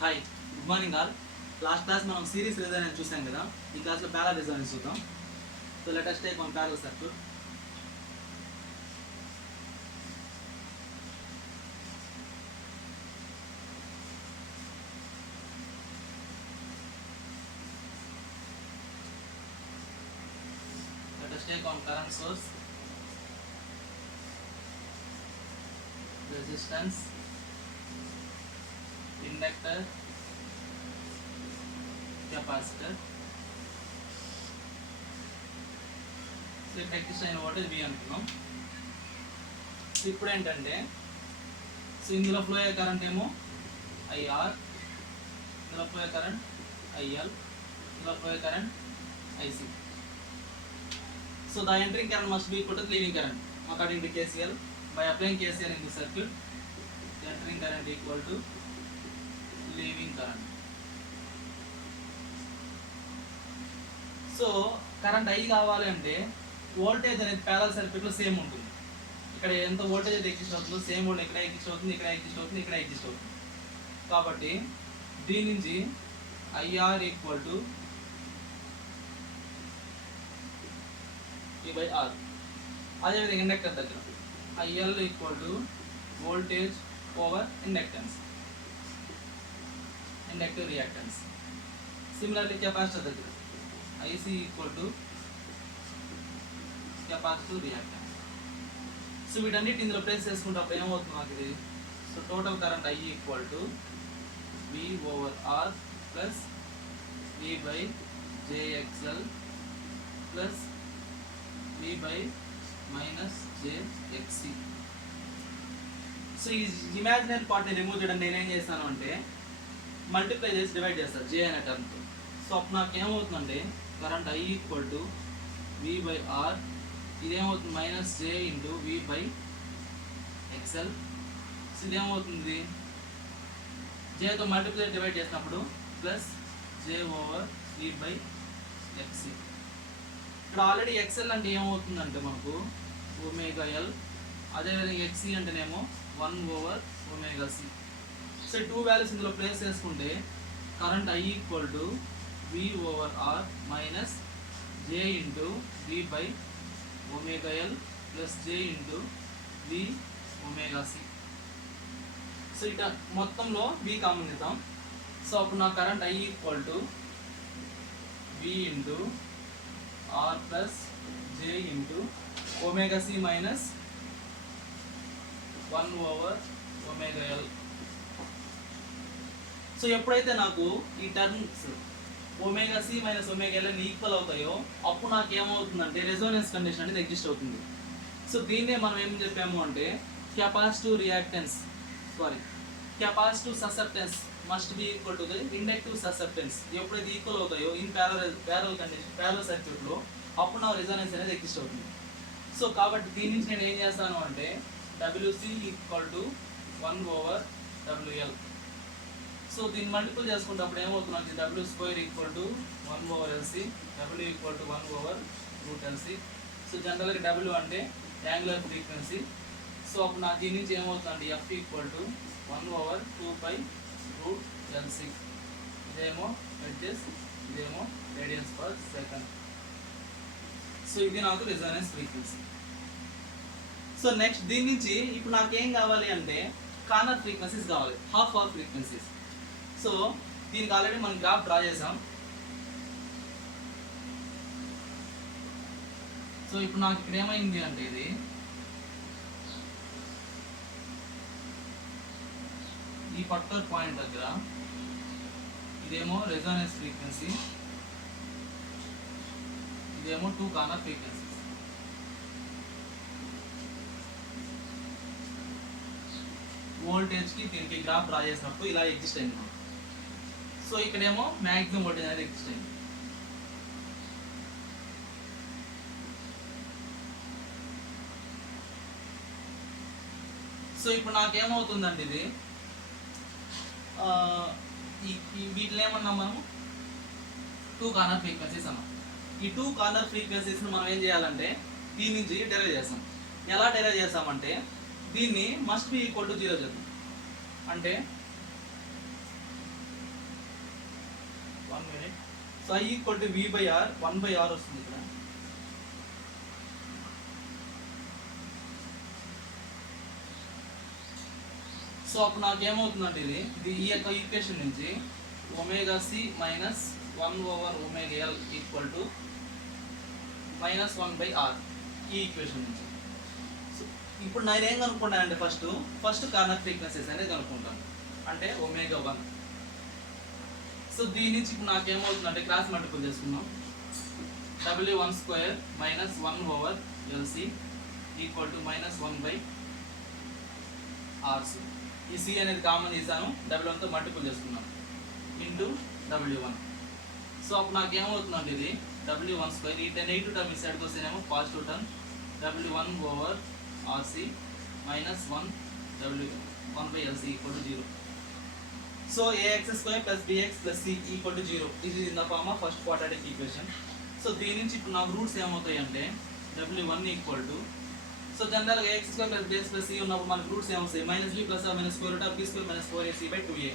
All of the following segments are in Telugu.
Hi, good morning all. Last class మనం సిరీస్ రెజోనెన్స్ చూసాం కదా. ఈ క్లాస్లో ప్యారలల్ రెజోనెన్స్ చూద్దాం. So let us take one parallel circuit. Let us take one current source, resistance, inductor, capacitor. So ఇక్కడ ఎగ్జిస్ట్ అయిన వోల్టేజ్ V అనుకున్నాం. సో ఇప్పుడు ఏంటంటే, సో ఇందులో ఫ్లో అయ్యే కరెంట్ ఏమో IR, ఇందులో ఫ్లో అయ్యే కరెంట్ IL, ఇందులో ఫ్లో అయ్యే current IC. So the entering current must be equal to the leaving current according to KCL. By applying KCL in the circuit, the entering current equal to leaving current. So current I కావాలి అంటే వోల్టేజ్ అనేది ప్యారలల్ సర్క్యూట్లో సేమ్ ఉంటుంది. ఇక్కడ ఎంత వోల్టేజ్ అయితే ఎగ్జిస్ట్ అవుతుందో సేమ్ వోల్టేజ్ ఇక్కడ ఎగ్జిస్ట్ అవుతుంది, ఇక్కడ ఎగ్జిస్ట్ అవుతుంది, ఇక్కడ ఎగ్జిస్ట్ అవుతుంది. కాబట్టి దీని నుంచి IR ఈక్వల్ టు V/R. అదేవిధంగా ఇండక్టర్ దగ్గర IL equal to voltage over inductance, inductive reactance. Similarly capacitor దగ్గర IC equal to capacitive reactance. So వీటన్నిటి ఇందులో ప్లేస్ చేసుకుంటప్పుడు ఏమవుతుంది మాకు ఇది? So total current I equal to V/R plus V/JXL plus V/-JXC. So ఈ ఇమాజినరీ పార్ట్ని రిమూవ్ చేయడం నేనేం చేస్తాను అంటే మల్టిప్లై చేసి డివైడ్ చేస్తాను J అనే టర్మ్తో. సో అప్పుడు నాకు ఏమవుతుందంటే current I equal to V/R, ఇదేమవుతుంది -J ఇంటూ V/XL. సో ఇదేమవుతుంది Jతో మల్టిప్లై డివైడ్ చేసినప్పుడు ప్లస్ J ఓవర్ V/XC. ఇక్కడ ఆల్రెడీ XL అంటే ఏమవుతుందంటే మనకు ωL, అదేవిధంగా XC అంటేనేమో 1/ωc. సో 2 వాల్యూస్ ఇందులో ప్లేస్ చేసుకుంటే current I equal to V/R minus J into V/ωL plus J into VωC. So ఇట మొత్తంలో V కామన్ ఇద్దాం. సో అప్పుడు నా current I equal to V into R plus J into ωc minus 1/ωL. So ఎప్పుడైతే నాకు ఈ terms ωc minus ωL equal అవుతాయో అప్పుడు నాకు ఏమవుతుందంటే రెజోనెన్స్ కండిషన్ అనేది ఎగ్జిస్ట్ అవుతుంది. సో దీన్నే మనం ఏం చెప్పాము అంటే capacitive susceptance must be equal to the inductive susceptance. ఎప్పుడైతే ఈక్వల్ అవుతాయో ఇన్ ప్యారలల్ కండిషన్, ప్యారలల్ సర్క్యూట్లో అప్పుడు నా రెజోనెన్స్ అనేది ఎగ్జిస్ట్ అవుతుంది. సో కాబట్టి దీని నుంచి నేను ఏం చేస్తాను అంటే WC equal to 1/WL. So దీన్ని మల్టిపుల్ చేసుకుంటే ఏమవుతుంది? W² equal to 1/LC, W equal to 1/√LC. So జనరల్గా W అంటే యాంగులర్ ఫ్రీక్వెన్సీ. సో అప్పుడు నా దీని నుంచి ఏమవుతుందంటే F ఈక్వల్ టు 1/2π√LC. ఇదేమో హెర్ట్జ్, ఇదేమో రేడియన్స్ పర్ సెకండ్. సో ఇది నాకు రెజోనెన్స్ ఫ్రీక్వెన్సీ. సో నెక్స్ట్ దీని నుంచి ఇప్పుడు నాకేం కావాలి అంటే కార్నర్ ఫ్రీక్వెన్సీస్ కావాలి, హాఫ్ ఫ్రీక్వెన్సీస్. సో దీనికి ఆల్రెడీ మనం గ్రాఫ్ డ్రా చేసాం. సో ఇప్పుడు నాకు ఇక్కడ ఏమైంది అంటే ఇది ఈ పర్టికులర్ పాయింట్ దగ్గర ఇదేమో రెజోనెన్స్ ఫ్రీక్వెన్సీ, ఇదేమో 2 కార్నర్ ఫ్రీక్వెన్సీస్. వోల్టేజ్కి దీనికి గ్రాఫ్ డ్రా చేసినప్పుడు ఇలా ఎగ్జిస్ట్ అయింది. సో ఇక్కడేమో మ్యాక్సిమం వోల్టేజ్ అనేది ఎగ్జిస్ట్ అయింది. సో ఇప్పుడు నాకేమవుతుందండి ఇది వీటిని ఏమన్నాం మనము 2 కార్నర్ ఫ్రీక్వెన్సీస్ అన్నాం. ఈ 2 కార్నర్ ఫ్రీక్వెన్సీస్ని మనం ఏం చేయాలంటే దీని నుంచి డెరైవ్ చేస్తాం. ఎలా డెరైవ్ చేస్తామంటే దీన్ని మస్ట్ బి ఈక్వల్ టు 0 చేద్దాం. అంటే 1 minute. So I equal to V by R 1 by R వస్తుంది ఇక్కడ. సో అప్పుడు నాకు ఏమవుతుందంటే ఇది ఈ యొక్క ఈక్వేషన్ నుంచి omega C minus 1 over omega L equal to minus 1 by R ఈ ఈక్వేషన్ నుంచి. సో ఇప్పుడు నేను ఏం కనుక్కుంటానంటే ఫస్ట్ కార్నర్ ఫ్రీక్వెన్సీస్ అనేది కనుక్కుంటాను, అంటే ఒమేగా 1. సో దీని నుంచి ఇప్పుడు నాకు ఏమవుతుందంటే క్రాస్ మల్టిపుల్ చేసుకున్నాం. W1² minus 1 over LC equal to minus 1 by RC. ఈ సి అనేది కామన్ చేశాను, W1తో మల్టిపుల్ చేసుకున్నాను ఇంటూ W1. సో అప్పుడు నాకు ఏమవుతుందండి ఇది W1², ఈ నెగిటివ్ టర్మ్ ఈ సైడ్కి వస్తేనేమో positive term W1 over RC minus 1 by LC equal to 0. So ax² plus bx plus c equal to 0. ఇది in the form of first quadratic equation. So దీని నుంచి ఇప్పుడు నాకు రూట్స్ ఏమవుతాయి అంటే W1 ఈక్వల్ టు, సో జనరల్గా ax² plus bx plus c ఉన్నప్పుడు మనకు రూట్స్ ఏమొస్తాయి minus b plus minus square root of b² minus 4ac by 2a.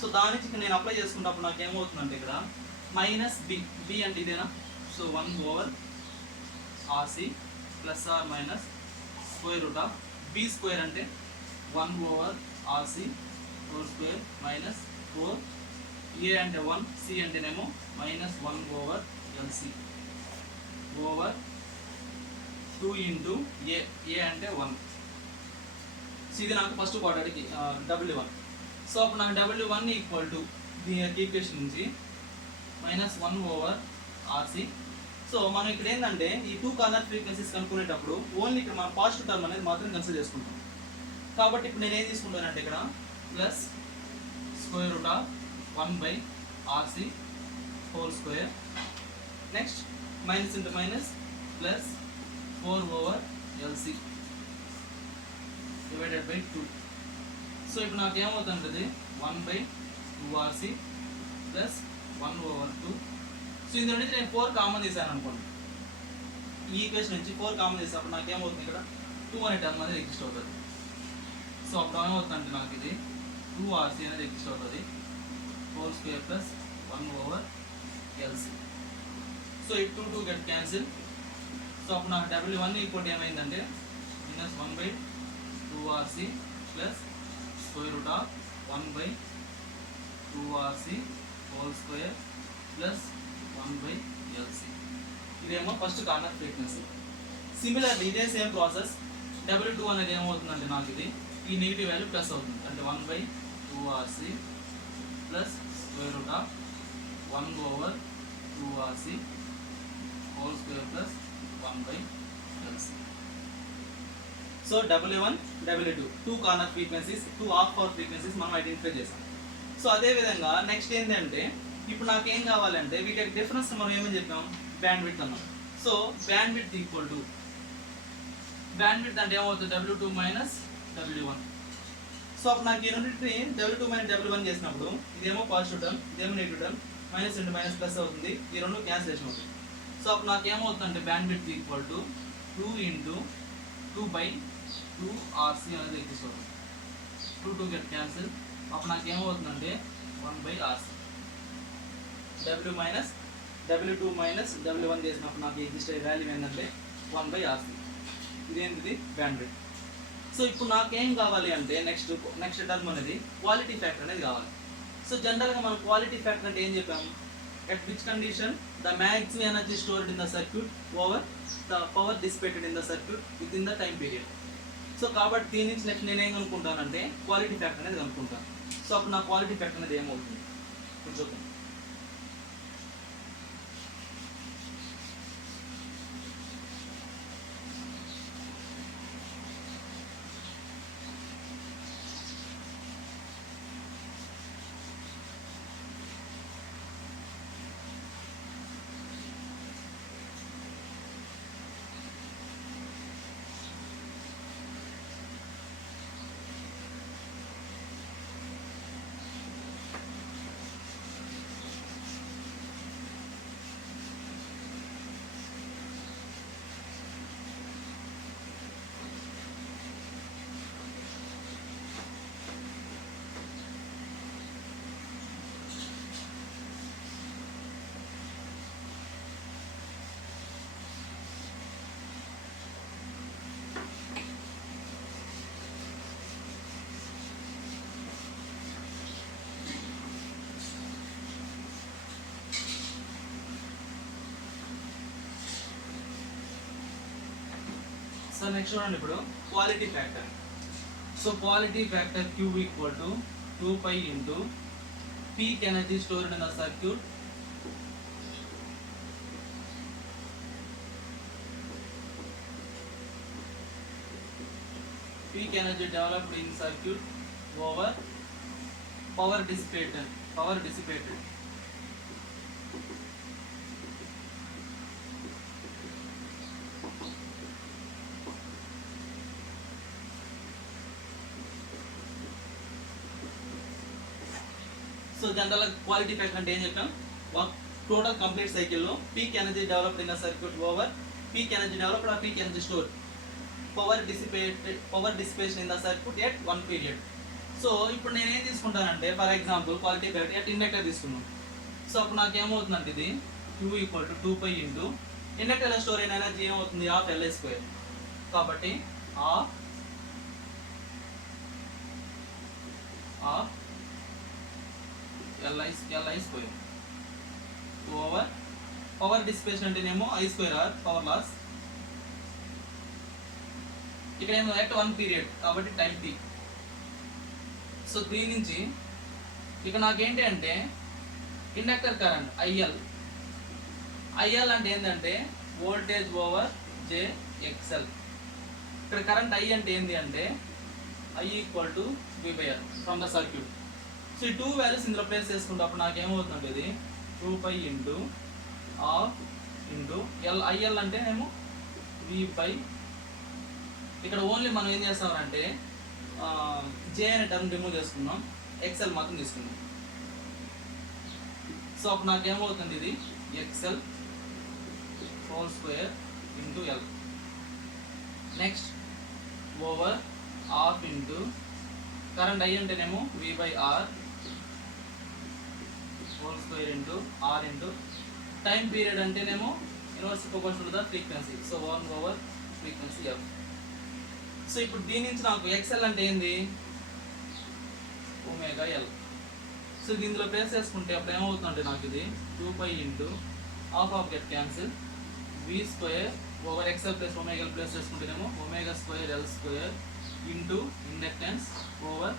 So దాని నుంచి నేను అప్లై చేసుకున్నప్పుడు నాకు ఏమవుతుందంటే ఇక్కడ మైనస్ b అంటే ఇదేనా, so 1 over RC plus or minus square root of b² అంటే 1 over RC whole square minus 4, A అంటే 1, సి అంటేనేమో minus 1 over LC over 2 into A అంటే 1. సో ఇది నాకు ఫస్ట్ క్వాడ్రాటిక్ W1. సో అప్పుడు నాకు W1 ఈక్వల్ టు దీని ఈక్వేషన్ నుంచి మైనస్ 1 ఓవర్ ఆర్సి. సో మనం ఇక్కడ ఏంటంటే ఈ 2 కార్నర్ ఫ్రీక్వెన్సీస్ కనుక్కునేటప్పుడు ఓన్లీ ఇక్కడ మనం పాజిటివ్ టర్మ్ అనేది మాత్రం కన్సిడర్ చేసుకుంటాం. కాబట్టి ఇప్పుడు నేను ఏం తీసుకుంటానంటే ఇక్కడ plus square root of 1 by RC whole square, next minus into minus plus 4 over LC divided by 2. So ఇప్పుడు నాకు ఏమవుతుంటుంది 1 by 2RC plus 1 over 2. So ఇందులో నుంచి నేను 4 కామన్ తీసాను అనుకోండి, ఈ ఈక్వేషన్ నుంచి 4 కామన్ తీసినప్పుడు నాకు ఏమవుతుంది ఇక్కడ 2 అనే టర్మ్ అనేది ఎగ్జిస్ట్ అవుతుంది. సో అప్పుడు ఏమవుతుందంటే నాకు ఇది 2RC అనేది ఎగ్జిస్ట్ అవుతుంది whole square plus 1 over LC. So ఈ 2 గెట్ క్యాన్సిల్. సో అప్పుడు నాకు W1 ఈక్వల్ ఏమైందంటే minus 1 by 2RC plus square root of 1 by 2RC whole square plus 1 by LC. ఇదేమో ఫస్ట్ కార్నర్ ఫ్రీక్వెన్సీ. సిమిలర్లీ ఇదే సేమ్ ప్రాసెస్ W2 అనేది ఏమవుతుందంటే నాకు ఇది ఈ నెగిటివ్ వాల్యూ ప్లస్ అవుతుంది, అంటే 1 by 2RC plus square root of 1 over 2RC whole square plus 1 by LC. So W1 W2 2 corner frequencies, 2 half power frequencies మనం ఐడెంటిఫై చేసాం. సో అదేవిధంగా నెక్స్ట్ ఏంటంటే ఇప్పుడు నాకు ఏం కావాలంటే వీటి డిఫరెన్స్ మనం ఏమని చెప్పాం, బ్యాండ్ విడ్త్ అన్నాం. So band width equal to, band width అంటే ఏమవుతుంది W2 మైనస్ W1. సో అప్పుడు నాకు ఈ రెండింటిని W2 మైనస్ W1 చేసినప్పుడు ఇదేమో పాజిటివ్ టర్మ్, ఇదేమో negative term, minus into minus plus అవుతుంది, ఈ రెండు క్యాన్సిలేషన్ అవుతుంది. సో అప్పుడు నాకు ఏమవుతుందంటే band width equal to 2 into 2 by 2RC అనేది ఎగ్జిస్ట్ అవుతుంది. 2 గెట్ క్యాన్సిల్. అప్పుడు నాకు ఏమవుతుందంటే 1 by RC. W2 minus W1 చేసినప్పుడు నాకు ఎగ్జిస్ట్ అయ్యే వాల్యూ ఏంటంటే 1 బై RC. ఇదేంటిది బ్యాండ్ విడ్త్. సో ఇప్పుడు నాకేం కావాలి అంటే నెక్స్ట్ టర్మ్ అనేది క్వాలిటీ ఫ్యాక్టర్ అనేది కావాలి. సో జనరల్గా మనం క్వాలిటీ ఫ్యాక్టర్ అంటే ఏం చెప్పాము, at which condition the maximum energy stored in the circuit over the power dissipated in the circuit with in the time period. So కాబట్టి దీని నుంచి నెక్స్ట్ నేనేం కనుక్కుంటానంటే క్వాలిటీ ఫ్యాక్టర్ అనేది కనుక్కుంటాను. సో అప్పుడు నా క్వాలిటీ ఫ్యాక్టర్ అనేది ఏమవుతుంది ఇప్పుడు చూద్దాం. సో నెక్స్ట్ చూడండి ఇప్పుడు quality factor. So quality factor Q equal to 2 pi into peak energy stored in the circuit peak energy developed in circuit over power dissipated. So general quality factor అంటే ఏం చెప్పాం, టోటల్ కంప్లీట్ సైకిల్లో peak energy developed in circuit over peak energy developed or peak energy store power dissipation in the circuit at one period. So ఇప్పుడు నేను ఏం తీసుకుంటానంటే for example quality factor at inductor తీసుకున్నాను. సో అప్పుడు నాకు ఏమవుతుందంటే ఇది Q equal to 2 pi into ఇండక్టర్లో స్టోర్ అయిన ఎనర్జీ ఏమవుతుంది హాఫ్ LI స్క్వేర్. కాబట్టి half LI square over power dissipation అంటేనేమో I square R power loss. ఇక్కడ ఏమో ఎట్ వన్ పీరియడ్ కాబట్టి టైం T. సో దీని నుంచి ఇక నాకేంటి అంటే ఇండక్టర్ కరెంట్ IL అంటే ఏంటంటే వోల్టేజ్ ఓవర్ JXL. ఇక్కడ కరెంట్ I అంటే ఏంటి అంటే I equal to V/R from the circuit. So ఈ 2 వాల్యూస్ ఇందులో ప్లేస్ చేసుకుంటే అప్పుడు నాకు ఏమవుతుందంటే ఇది 2 pi into half into IL అంటే ఏమో V/. ఇక్కడ ఓన్లీ మనం ఏం చేస్తామంటే J అనే టర్మ్ రిమూవ్ చేసుకున్నాం, XL మాత్రం తీసుకున్నాం. సో అప్పుడు నాకు ఏమవుతుంది ఇది XL whole square into L. Next over half into current I అంటేనేమో V/R whole square into R into time period అంటేనేమో inverse proportional to the frequency. So 1 over frequency F. So ఇప్పుడు దీని నుంచి నాకు XL అంటే ఏంది ఒమేగా L. సో దీనిలో ప్లేస్ చేసుకుంటే అప్పుడు ఏమవుతుందంటే నాకు ఇది 2 pi into half get cancel V square over XL plus omega L place చేసుకుంటేనేమో omega square L square into inductance over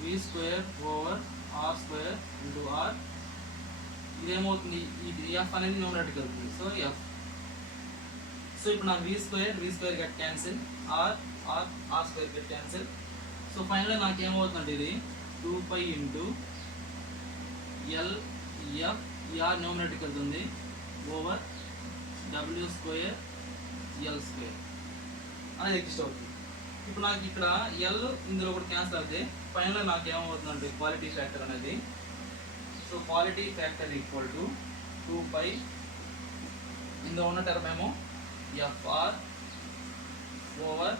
V square over R square into R. ఇదేమవుతుంది ఇది F అనేది న్యూమరేటర్కి వెళ్తుంది. So F. సో ఇప్పుడు నాకు V square get cancel R square get cancel. So ఫైనల్గా నాకు ఏమవుతుందంటే ఇది 2 పై ఇంటూ LF ఆర్ న్యూమరేటర్కి వెళ్తుంది over W square L square అనేది ఎక్స్ట్ అవుతుంది. ఇప్పుడు నాకు ఇక్కడ L ఇందులో కూడా క్యాన్సిల్ అవుతుంది. ఫైనల్గా నాకు ఏమవుతుందంటే క్వాలిటీ ఫ్యాక్టర్ అనేది, so quality factor equal to 2 పై ఇందులో ఉన్న టర్మ్ ఏమో FR over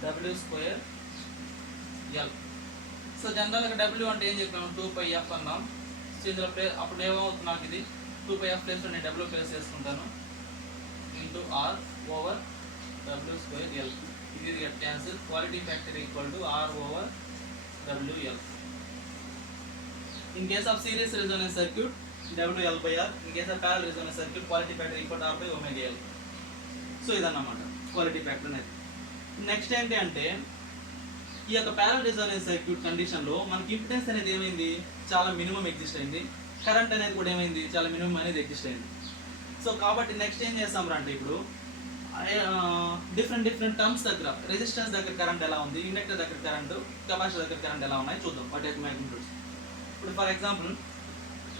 W square L. So జనరల్గా W అంటే ఏం చెప్పాము 2 పై F అన్నాం. సో ఇందులో అప్పుడు ఏమవుతుంది నాకు ఇది 2 పై F ప్లేస్లో నేను W ప్లేస్ చేసుకుంటాను into R over W square L. ఇది get cancel. Quality factor equal to R over WL. In case of series resonance circuit WL/R. In case of parallel resonance circuit quality factor equal to R/ఒమేగా L. సో ఇదన్నమాట క్వాలిటీ ఫ్యాక్టర్ అనేది. నెక్స్ట్ ఏంటి అంటే ఈ యొక్క ప్యారలల్ రెసోనెన్స్ సర్క్యూట్ కండిషన్లో మనకి ఇంపిడెన్స్ అనేది ఏమైంది చాలా మినిమం ఎగ్జిస్ట్ అయింది, కరెంట్ అనేది కూడా ఏమైంది చాలా మినిమం అనేది ఎగ్జిస్ట్ అయింది. సో కాబట్టి నెక్స్ట్ ఏం చేస్తాం అంటే ఇప్పుడు డిఫరెంట్ టర్మ్స్ దగ్గర రెసిస్టెన్స్ దగ్గర కరెంట్ ఎలా ఉంది, ఇండక్టర్ దగ్గర కరెంట్, కెపాసిటర్ దగ్గర కరెంట్ ఎలా ఉన్నాయి చూద్దాం వాటి యొక్క మ్యాగ్నిట్యూడ్స్. ఇప్పుడు for example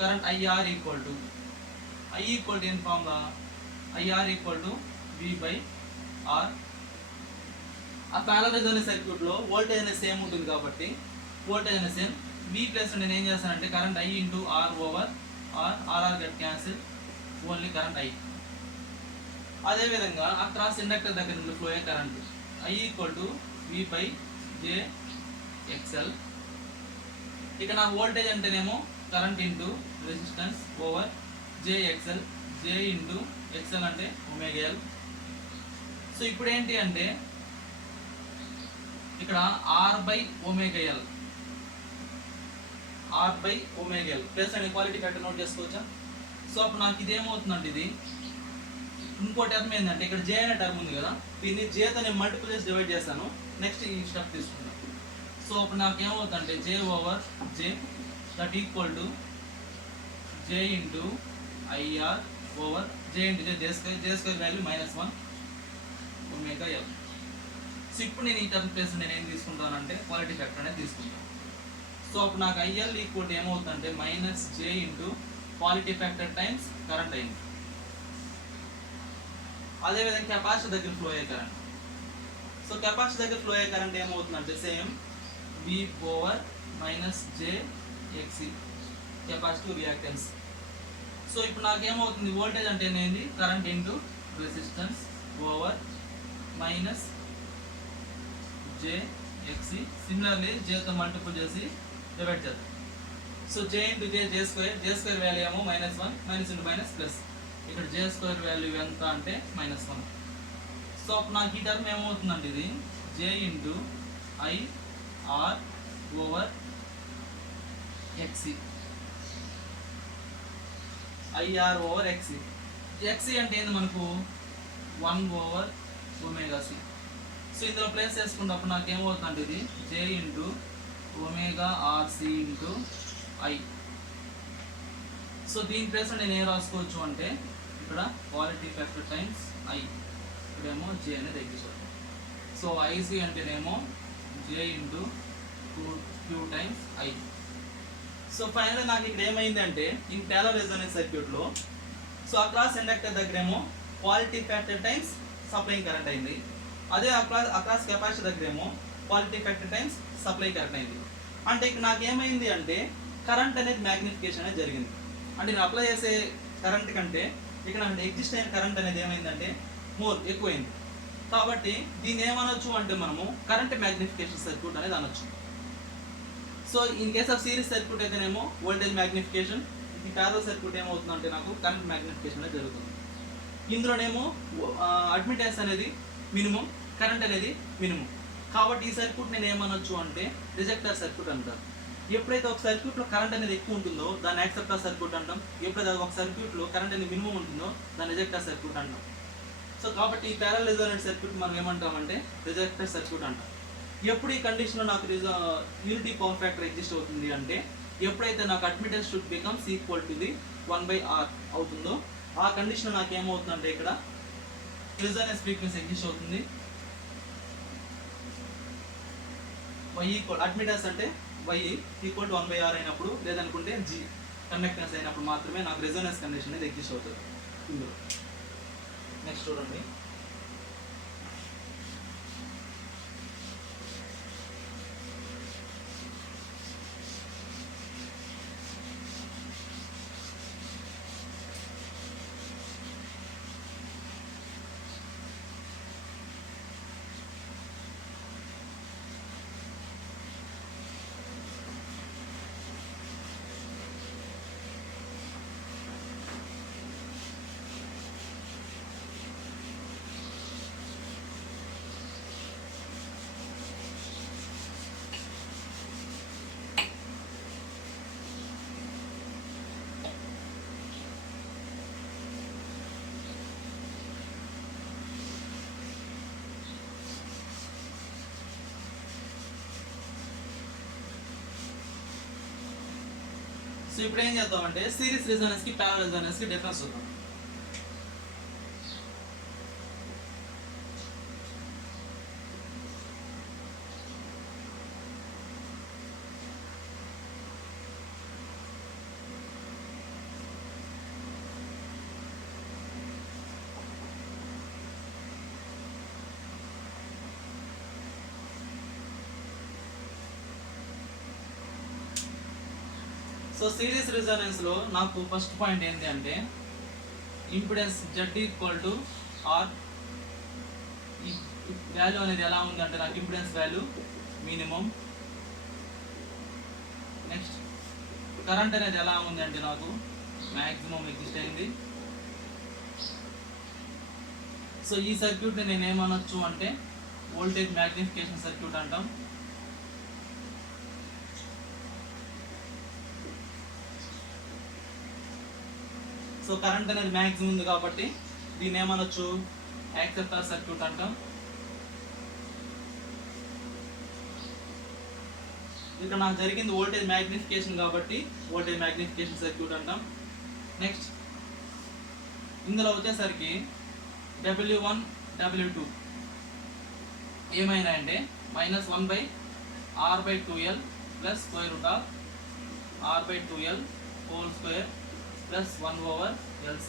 current IR equal to ఏం formula IR equal to V/R. ఆ ప్యారలల్ రెసోనెన్స్ సర్క్యూట్లో వోల్టేజ్ అనేది సేమ్ ఉంటుంది కాబట్టి వోల్టేజ్ అనేది సేమ్. V ప్లస్ నేను ఏం చేస్తానంటే current I into R over R get cancel only current I. అదేవిధంగా అక్రాస్ ఇండక్టర్ దగ్గర నుండి ఫ్లో అయ్యే current I equal to V/JXL. ఇక నా వోల్టేజ్ అంటేనేమో current into resistance over JXL. J into XL అంటే ఒమేగా L. సో ఇప్పుడు ఏంటి అంటే ఇక్కడ R/ఒమేగా L ప్లస్ అనే క్వాలిటీ ఫ్యాక్టర్ నోట్ చేసుకోవచ్చా. సో అప్పుడు నాకు ఇదేమవుతుందంటే ఇది ఇంకో టర్మ్ ఏంటంటే ఇక్కడ జే అనే టర్మ్ ఉంది కదా, దీన్ని జేతో నేను మల్టిపుల్ చేసి డివైడ్ చేస్తాను. నెక్స్ట్ ఈ స్టెప్ తీసుకుంటాను. సో అప్పుడు నాకు ఏమవుతుందంటే J over J that equal to J into IR over J into J square value -1 omega L. So ఇప్పుడు నేను ఈ టర్మ్ ప్లేస్ నేను ఏం తీసుకుంటానంటే క్వాలిటీ ఫ్యాక్టర్ అనేది తీసుకుంటాను. సో అప్పుడు నాకు ఐఎల్ ఈక్వల్ ఏమవుతుందంటే -j into quality factor times current అయింది. అదేవిధంగా కెపాసిటర్ దగ్గర ఫ్లో అయ్యే కరెంట్. సో కెపాసిటర్ దగ్గర ఫ్లో అయ్యే కరెంట్ ఏమవుతుందంటే same V over -jXc capacitive reactance. So ఇప్పుడు నాకేమవుతుంది వోల్టేజ్ అంటే ఏంటి, current into resistance over -jXc. Similarly జేతో మల్టిపుల్ చేసి డివైడ్ చేద్దాం. So J into J square value ఏమో -1 మైనస్ ఇంటూ మైనస్ ప్లస్. ఇక్కడ జే స్క్వేర్ వాల్యూ ఎంత అంటే -1. సో అప్పుడు నాకు ఈ టర్మ్ ఏమవుతుందంటే ఇది J into IR over XC. IR over XC. XC అంటే ఏంది మనకు 1 ఓవర్ ఒమేగా సి. సో ఇందులో ప్లేస్ చేసుకున్నప్పుడు నాకు ఏమవుతుందంటే ఇది J into omega RC into I. So దీని ప్లేస్ నేను ఏం రాసుకోవచ్చు అంటే ఇక్కడ క్వాలిటీ ఫ్యాక్టర్ టైమ్స్ ఐ, ఇక్కడేమో జే అనేది ఎగ్జిస్ట్. సో ఐసి అంటేనేమో J into Q times I. So final నాకు ఇక్కడ ఏమైందంటే ఇన్ టేలర్ రెజోనెన్స్ సర్క్యూట్లో సో అక్రాస్ ఇండక్టర్ దగ్గరేమో quality factor times supplying current అయింది. అదే అక్రాస్ కెపాసిటర్ దగ్గరేమో quality factor times supply current అయింది. అంటే ఇక్కడ నాకు ఏమైంది అంటే కరెంట్ అనేది మ్యాగ్నిఫికేషన్ అనేది జరిగింది. అంటే నేను అప్లై చేసే కరెంట్ కంటే ఇక్కడ నాకు ఎగ్జిస్ట్ అయిన కరెంట్ అనేది ఏమైందంటే మోర్ ఎక్కువైంది. కాబట్టి దీన్ని ఏమనొచ్చు అంటే మనము కరెంట్ మ్యాగ్నిఫికేషన్ సర్క్యూట్ అనేది అనొచ్చు. So in case of series circuit అయితేనేమో వోల్టేజ్ మ్యాగ్నిఫికేషన్, ఇది ప్యారలల్ సర్క్యూట్ ఏమవుతుందంటే నాకు కరెంట్ మ్యాగ్నిఫికేషన్ అనేది జరుగుతుంది. ఇందులోనేమో అడ్మిటెన్స్ అనేది మినిమం, కరెంట్ అనేది మినిమం. కాబట్టి ఈ సర్క్యూట్ నేను ఏమనొచ్చు అంటే రిజెక్టర్ సర్క్యూట్ అంటారు. ఎప్పుడైతే ఒక సర్క్యూట్లో కరెంట్ అనేది ఎక్కువ ఉంటుందో దాన్ని యాక్సెప్టర్ సర్క్యూట్ అంటాం. ఎప్పుడైతే ఒక సర్క్యూట్లో కరెంట్ అనేది మినిమం ఉంటుందో దాన్ని రిజెక్టర్ సర్క్యూట్ అంటాం. సో కాబట్టి ఈ ప్యారలల్ రెజోనెంట్ సర్క్యూట్ మనం ఏమంటామంటే రిజెక్టర్ సర్క్యూట్ అంటాం. ఎప్పుడు ఈ కండిషన్లో నాకు యూనిటీ పవర్ ఫ్యాక్టర్ ఎగ్జిస్ట్ అవుతుంది అంటే ఎప్పుడైతే నాకు admittance should becomes equal to the 1/R అవుతుందో ఆ కండిషన్ నాకు ఏమవుతుందంటే ఇక్కడ రెజోనెన్స్ ఫ్రీక్వెన్సీ ఎగ్జిస్ట్ అవుతుంది. Y ఈక్వల్ అడ్మిటెన్స్ అంటే Y ఈక్వల్ టు 1/R అయినప్పుడు, లేదనుకుంటే G కండక్టెన్స్ అయినప్పుడు మాత్రమే నాకు రెజోనెన్స్ కండిషన్ అనేది ఎగ్జిస్ట్ అవుతుంది ఇందులో. నెక్స్ట్ చూడండి. సో ఇప్పుడు ఏం చేద్దామంటే సిరీస్ రెజోనెన్స్ కి ప్యారలల్ రెజోనెన్స్ కి డిఫరెన్స్ చూద్దాం. సో సిరీస్ రెజోనెన్స్ లో నాకు ఫస్ట్ పాయింట్ ఏంటి అంటే impedance Z equal to R. ఈ వాల్యూ అనేది ఎలా ఉంది అంటే నాకు impedance value minimum. Next current అనేది ఎలా ఉంది అంటే నాకు మ్యాక్సిమం ఎగ్జిస్ట్ అయింది. సో ఈ సర్క్యూట్ని నేను ఏమనొచ్చు అంటే వోల్టేజ్ మ్యాగ్నిఫికేషన్ సర్క్యూట్ అంటాం. సో కరెంట్ అనేది మ్యాక్సిమం ఉంది కాబట్టి దీన్ని ఏమనొచ్చు, యాక్సెప్టార్ సర్క్యూట్ అంటాం. ఇక్కడ నాకు జరిగింది వోల్టేజ్ మ్యాగ్నిఫికేషన్ కాబట్టి వోల్టేజ్ మ్యాగ్నిఫికేషన్ సర్క్యూట్ అంటాం. నెక్స్ట్ ఇందులో వచ్చేసరికి W1 W2 ఏమైనా అంటే -1/R/2L plus square root of R/2L whole square plus 1/LC.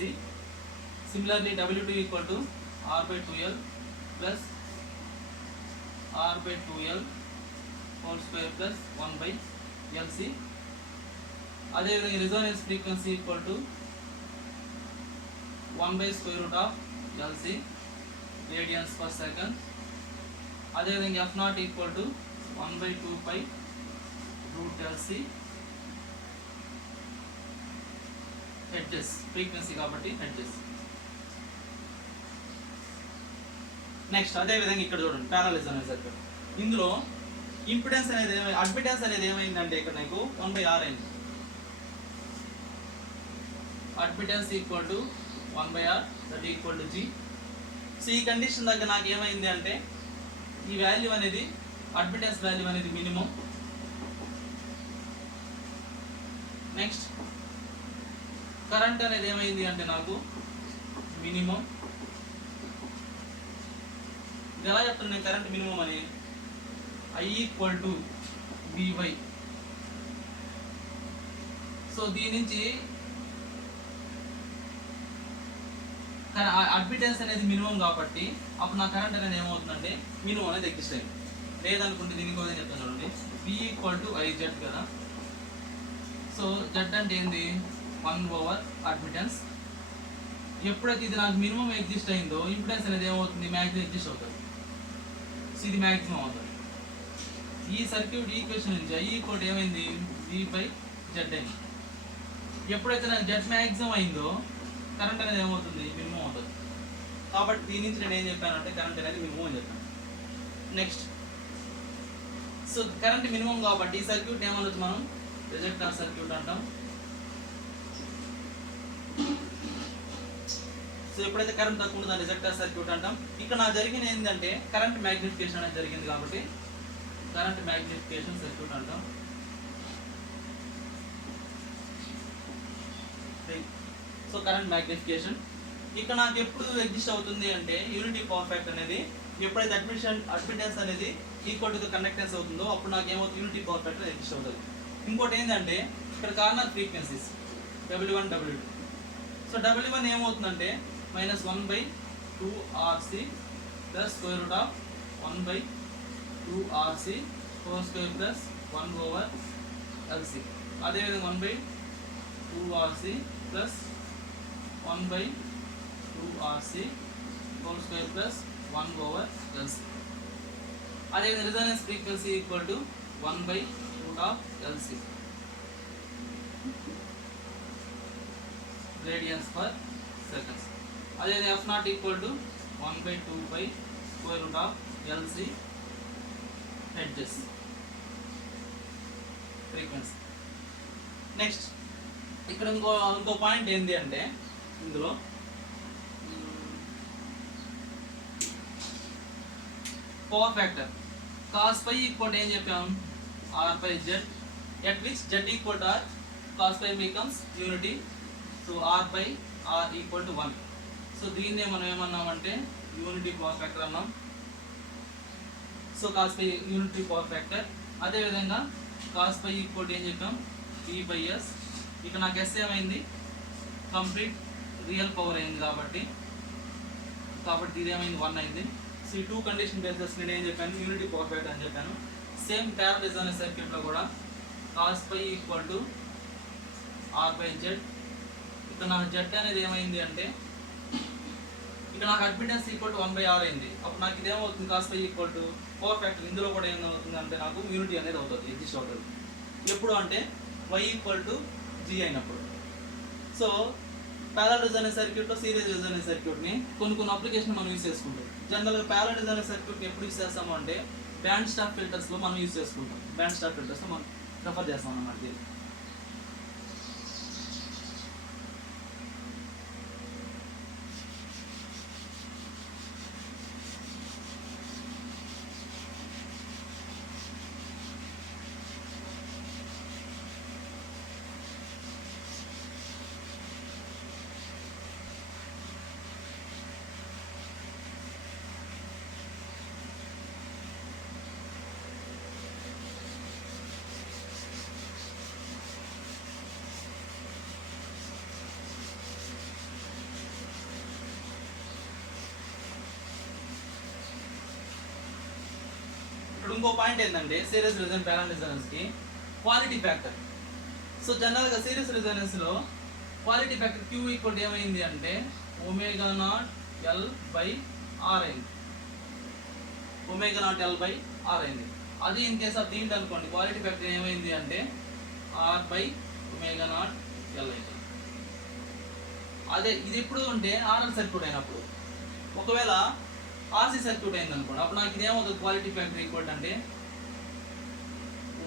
Similarly W2 equal to R/2L plus R/2L whole square plus 1/LC. అదేవిధంగా resonance frequency equal to 1/√LC radians per second. అదేవిధంగా F0 equal to 1/2π√LC hertz, frequency కాబట్టి హెడ్జెస్. నెక్స్ట్ అదేవిధంగా ఇక్కడ చూడండి ప్యారలల్ అనే సర్క్యూట్. ఇందులో ఇంపిడెన్స్ అనేది అడ్మిటెన్స్ అనేది ఏమైందంటే ఇక్కడ నాకు 1/R అయింది. Admittance equal to 1/R that equal to G. So ఈ కండిషన్ దగ్గర నాకు ఏమైంది అంటే ఈ వాల్యూ అనేది అడ్మిటెన్స్ వాల్యూ అనేది మినిమం. నెక్స్ట్ కరెంట్ అనేది ఏమైంది అంటే నాకు మినిమం. ఇది ఎలా చెప్తాను నేను కరెంట్ మినిమం అని, I equal to VY. So దీని నుంచి అడ్మిటెన్స్ అనేది మినిమం కాబట్టి అప్పుడు నా కరెంట్ అనేది ఏమవుతుందంటే మినిమం అనేది ఎగ్జిస్ట్ అయింది. లేదనుకుంటే దీనికి కూడా చెప్తాను చూడండి, V ఈక్వల్ టు IZ కదా. సో Z అంటే ఏంది 1/అడ్మిటెన్స్. ఎప్పుడైతే ఇది నాకు మినిమం ఎగ్జిస్ట్ అయిందో ఇంపిడెన్స్ అనేది ఏమవుతుంది, మ్యాక్సిమం ఎగ్జిస్ట్ అవుతుంది. సో ఇది మ్యాక్సిమం అవుతుంది. ఈ సర్క్యూట్ ఈక్వేషన్ నుంచి I ఈక్వల్ ఏమైంది V/Z అయింది. ఎప్పుడైతే నాకు Z మ్యాక్సిమం అయిందో కరెంట్ అనేది ఏమవుతుంది, మినిమం అవుతుంది. కాబట్టి దీని నుంచి నేను ఏం చెప్పానంటే కరెంట్ అనేది మినిమం అని చెప్పాను. నెక్స్ట్ సో కరెంట్ మినిమం కాబట్టి ఈ సర్క్యూట్ ఏమనొచ్చు మనం, రిజెక్టర్ సర్క్యూట్ అంటాం. సో ఎప్పుడైతే కరెంట్ తక్కువ ఉంటుందో రిజెక్టర్ సర్క్యూట్ అంటాం. ఇక్కడ నాకు జరిగింది ఏంటంటే కరెంట్ మ్యాగ్నిఫికేషన్ అనేది జరిగింది కాబట్టి కరెంట్ మ్యాగ్నిఫికేషన్ సర్క్యూట్ అంటాం. సో కరెంట్ మ్యాగ్నిఫికేషన్ ఇక్కడ నాకు ఎప్పుడు ఎగ్జిస్ట్ అవుతుంది అంటే యూనిటీ పవర్ ఫ్యాక్టర్ అనేది ఎప్పుడైతే అడ్మిటెన్స్ అనేది ఈక్వల్ టు కండక్టెన్స్ అవుతుందో అప్పుడు నాకు ఏమవుతుంది, యూనిటీ పవర్ ఫ్యాక్టర్ ఎగ్జిస్ట్ అవుతుంది. ఇంకోటి ఏంటంటే ఇక్కడ corner frequencies W1 W2. So W1 ఏమవుతుందంటే -1/2RC plus square root of 1/2RC whole square plus 1/LC. అదేవిధంగా 1/2RC plus 1/2RC whole square plus 1/LC. అదేవిధంగా resonance frequency equal to 1/√LC radians per seconds. అదేవిధంగా F0 equal to 1/2π√LC hertz, frequency. Next ఇక్కడ ఇంకో పాయింట్ ఏంటి అంటే ఇందులో పవర్ ఫ్యాక్టర్ cos π ఈక్వల్ ఏం చెప్పాం, R/Z, at which Z equal to R, cos π becomes unity. So R/R equal to 1. So దీన్నే మనం ఏమన్నామంటే యూనిటీ పవర్ ఫ్యాక్టర్ అన్నాం. So cos π unity power factor. అదేవిధంగా cos π ఈక్వల్ ఏం చెప్పాం, P/S. ఇక్కడ నాకు S ఏమైంది, కంప్లీట్ రియల్ పవర్ అయింది కాబట్టి ఇది ఏమైంది 1 అయింది. సో ఈ 2 కండిషన్ బేసిస్ నేను ఏం చెప్పాను, యూనిటీ పవర్ ఫ్యాక్టర్ అని చెప్పాను. సేమ్ ప్యారలల్ అనే సర్క్యూట్లో కూడా cos π ఈక్వల్ టు R/Z. ఇక్కడ నాకు Z అనేది ఏమైంది అంటే ఇక్కడ నాకు అడ్మిటెన్స్ ఈక్వల్ టు 1/R అయింది. అప్పుడు నాకు ఇదేమవుతుంది, cos π equal to power factor. ఇందులో కూడా ఏమవుతుంది అంటే నాకు యూనిటీ అనేది అవుతుంది, ఎగ్జిస్ట్ అవుతుంది. ఎప్పుడు అంటే Y ఈక్వల్ టు G అయినప్పుడు. సో ప్యారలల్ రెజోనెన్స్ సర్క్యూట్లో సిరీస్ రెజోనెన్స్ సర్క్యూట్ని కొన్ని అప్లికేషన్ మనం యూజ్ చేసుకుంటాం. జనరల్గా ప్యారలల్ రెజోనెన్స్ సర్క్యూట్ని ఎప్పుడు యూజ్ చేస్తాము అంటే బ్యాండ్ స్టాప్ ఫిల్టర్స్లో మనం యూజ్ చేసుకుంటాం. బ్యాండ్ స్టాప్ ఫిల్టర్స్లో మనం ప్రిఫర్ చేస్తాం అన్నమాట. దీన్ని ఇక్కడ ఇంకో పాయింట్ ఏంటంటే సిరీస్ రెజొనెన్స్ ప్యారలల్ రెజొనెన్స్కి క్వాలిటీ ఫ్యాక్టర్. సో జనరల్గా సిరీస్ రెజొనెన్స్లో క్వాలిటీ ఫ్యాక్టర్ Q ఈక్వల్ ఏమైంది అంటే omega naught L by R అయింది. Omega naught L by R అయింది. అది ఇన్ కేస్ ఆఫ్ దీంట్లో అనుకోండి క్వాలిటీ ఫ్యాక్టర్ ఏమైంది అంటే R by omega naught L అయింది. అదే ఇది ఎప్పుడు ఉంటే ఆర్ఎల్ సర్క్యూట్ అయినప్పుడు. ఒకవేళ ఆర్సీ సర్క్యూట్ అయింది అనుకోండి అప్పుడు నాకు ఇదేమవుతుంది క్వాలిటీ ఫ్యాక్టర్ ఈక్వల్ అంటే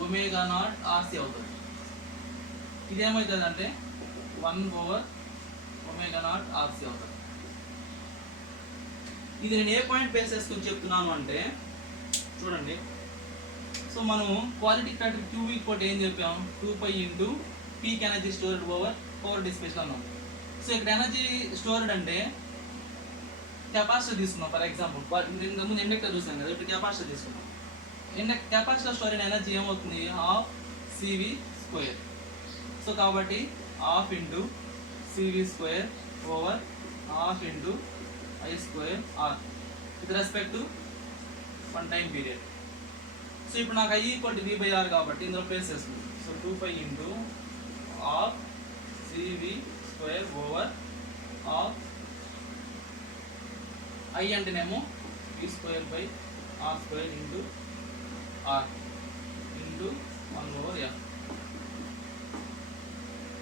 ఒమేగా నాట్ ఆర్సీ అవుతుంది. ఇదేమవుతుంది అంటే 1/ఒమేగా నాట్ ఆర్సీ అవుతుంది. ఇది నేను ఏ పాయింట్ బేస్ చేసుకుని చెప్తున్నాను అంటే చూడండి. సో మనం క్వాలిటీ ఫ్యాక్టర్ Q ఈక్వల్ ఏం చెప్పాం 2π into peak energy stored over power dissipation అన్నాం. సో ఇక్కడ ఎనర్జీ స్టోర్డ్ అంటే కెపాసిటీ తీసుకున్నాం. ఫర్ ఎగ్జాంపుల్ ఇంతకుముందు ఇండక్టర్ చూసాం కదా, ఇప్పుడు కెపాసిటీ తీసుకున్నాం. కెపాసిటీ స్టోరేజ్ ఎనర్జీ ఏమవుతుంది హాఫ్ CV స్క్వేర్. సో కాబట్టి half into CV square over half into I square R with respect to one time period. So ఇప్పుడు నాకు I ఈక్వల్ టు V/R కాబట్టి ఇందులో ప్లేస్ చేస్తుంది. So 2π into half CV square over half I అంటేనేమో V square by R square into R into 1/f.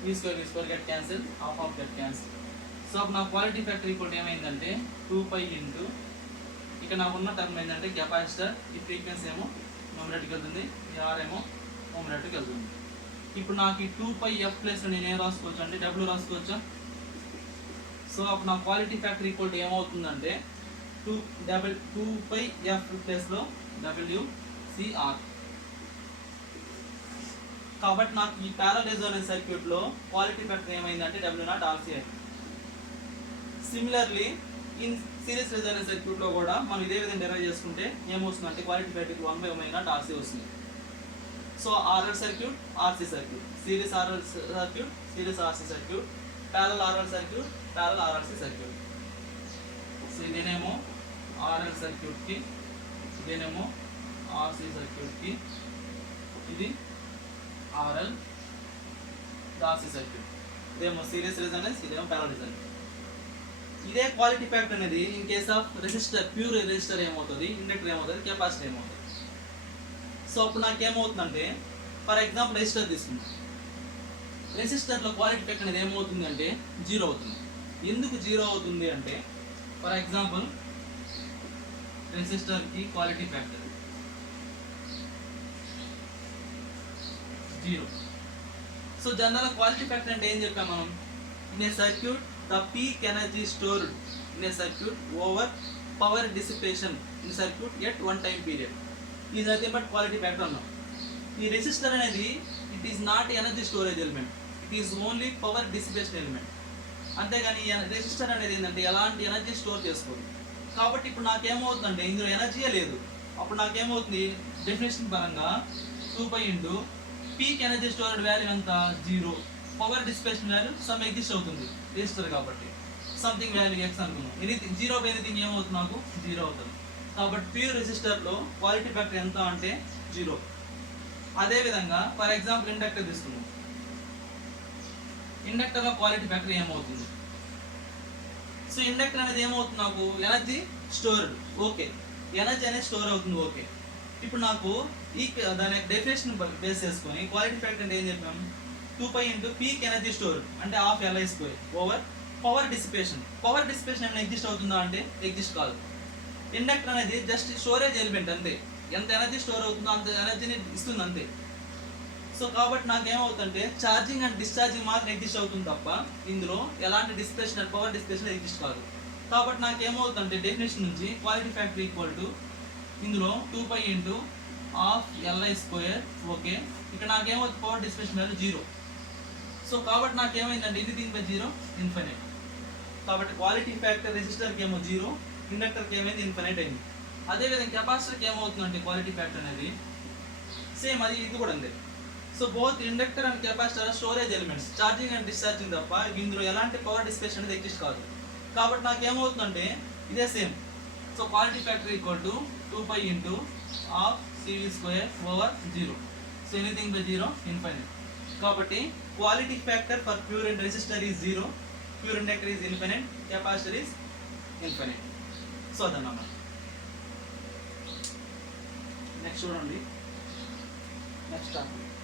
V square get cancel, half get cancel. So అప్పుడు నా క్వాలిటీ ఫ్యాక్టర్ ఈక్వల్ ఏమైందంటే 2π ఇంటూ ఇక్కడ నాకు ఉన్న టర్మ్ ఏంటంటే కెపాసిటర్, ఈ ఫ్రీక్వెన్సీ ఏమో ఓమ్రెట్కి వెళ్తుంది, ఈ ఆర్ ఏమో ఓమ్రెట్కి వెళ్తుంది. ఇప్పుడు నాకు ఈ 2πf ప్లస్ నేను ఏం రాసుకోవచ్చు అంటే W రాసుకోవచ్చా. సో అప్పుడు నా క్వాలిటీ ఫ్యాక్టర్ ఈక్వల్ ఏమవుతుందంటే 2πf ప్లస్లో WCR. కాబట్టి నాకు ఈ ప్యారలల్ రెజొనెన్స్ సర్క్యూట్లో క్వాలిటీ ఫ్యాక్టర్ ఏమైందంటే W0RC. Similarly in series resonance సర్క్యూట్లో కూడా మనం ఇదే విధంగా డెరైవ్ చేసుకుంటే ఏమొస్తుందంటే క్వాలిటీ ఫ్యాక్టర్ 1/ఒమేగా0RC వస్తుంది. So RL circuit, RC circuit, series RL circuit, series RC circuit, parallel RL circuit, parallel RLC circuit. So ఇదేనేమో RL సర్క్యూట్కి, ఇదేనేమో RC సర్క్యూట్కి, ఇది RL RC సర్క్యూట్. ఇదేమో సిరీస్ రెజొనెన్స్, ఇదేమో ప్యారలల్ రెజొనెన్స్. ఇదే క్వాలిటీ ఫ్యాక్టర్ అనేది in case of resistor, pure resistor ఏమవుతుంది, ఇండక్టర్ ఏమవుతుంది, కెపాసిటర్ ఏమవుతుంది. సో అప్పుడు నాకు ఏమవుతుందంటే ఫర్ ఎగ్జాంపుల్ రెసిస్టర్ తీసుకుంటాం. రెసిస్టర్లో క్వాలిటీ ఫ్యాక్టర్ అనేది ఏమవుతుంది అంటే 0 అవుతుంది. ఎందుకు 0 అవుతుంది అంటే ఫర్ ఎగ్జాంపుల్ రెసిస్టర్కి quality factor 0. So general quality factor అంటే ఏం చెప్పాం మనం, in a circuit the peak energy stored in a circuit over power dissipation in circuit at one time period is nothing but quality factor అన్నాం. ఈ రెసిస్టర్ అనేది it is not energy storage element, it is only power dissipation element. అంతేగాని రెసిస్టర్ అనేది ఏంటంటే ఎలాంటి ఎనర్జీ స్టోర్ చేసుకోదు. కాబట్టి ఇప్పుడు నాకేమవుతుందంటే ఇందులో ఎనర్జీయే లేదు. అప్పుడు నాకేమవుతుంది డెఫినేషన్ పరంగా 2π into peak energy storage value ఎంత 0, power dissipation value some exist అవుతుంది రెసిస్టర్ కాబట్టి సంథింగ్ వాల్యూ x అనుకున్నాం. ఎనీథింగ్ 0 బై ఎనీథింగ్ ఏమవుతుంది నాకు 0 అవుతుంది. కాబట్టి ప్యూర్ రెసిస్టర్లో క్వాలిటీ ఫ్యాక్టర్ ఎంత అంటే 0. అదేవిధంగా ఫర్ ఎగ్జాంపుల్ ఇండక్టర్ తీసుకుందాం. ఇండక్టర్లో క్వాలిటీ ఫ్యాక్టర్ ఏమవుతుంది. సో ఇండక్టర్ అనేది ఏమవుతుంది నాకు ఎనర్జీ స్టోర్డ్, ఓకే, ఎనర్జీ అనేది స్టోర్ అవుతుంది, ఓకే. ఇప్పుడు నాకు ఈ దాని డెఫినేషన్ బేస్ చేసుకొని క్వాలిటీ ఫ్యాక్టర్ అంటే ఏం చెప్పాము 2π ఇంటూ పీక్ ఎనర్జీ స్టోర్ అంటే half LI square over power dissipation. Power dissipation ఏమైనా ఎగ్జిస్ట్ అవుతుందా అంటే ఎగ్జిస్ట్ కాదు. ఇండక్టర్ అనేది జస్ట్ స్టోరేజ్ ఎలిమెంట్ అంతే, ఎంత ఎనర్జీ స్టోర్ అవుతుందో అంత ఎనర్జీని ఇస్తుంది అంతే. సో కాబట్టి నాకేమవుతుందంటే ఛార్జింగ్ అండ్ డిశ్చార్జింగ్ మాత్రం ఎగ్జిస్ట్ అవుతుంది తప్ప ఇందులో ఎలాంటి dissipation and power dissipation exist కాదు. కాబట్టి నాకేమవుతుందంటే డెఫినేషన్ నుంచి క్వాలిటీ ఫ్యాక్టర్ ఈక్వల్ టు ఇందులో 2π into half LI square, okay. ఇక్కడ నాకేమవుతుంది పవర్ డిసిపేషన్ వాల్యూ 0. సో కాబట్టి నాకేమైందంటే ఇది దీనిపై 0 ఇన్ఫినిట్. కాబట్టి క్వాలిటీ ఫ్యాక్టర్ రెసిస్టర్కి ఏమో 0, ఇండక్టర్కి ఏమైంది ఇన్ఫినిట్ అయింది. అదేవిధంగా కెపాసిటర్కి ఏమవుతుందంటే క్వాలిటీ ఫ్యాక్టర్ అనేది సేమ్, అది ఇది కూడా అంతే. So both inductor and capacitor storage elements, charging and discharging తప్ప ఇందులో ఎలాంటి పవర్ డిసిపేషన్ అనేది ఎగ్జిస్ట్ కాదు. కాబట్టి నాకు ఏమవుతుందంటే ఇదే same. So quality factor equal to 2π into half CV square over zero. So anything by zero infinite. కాబట్టి quality factor for pure and resistor is zero, pure inductor is infinite, capacitor is infinite. So అదన్నమాట. నెక్స్ట్ చూడండి, నెక్స్ట్ టాపిక్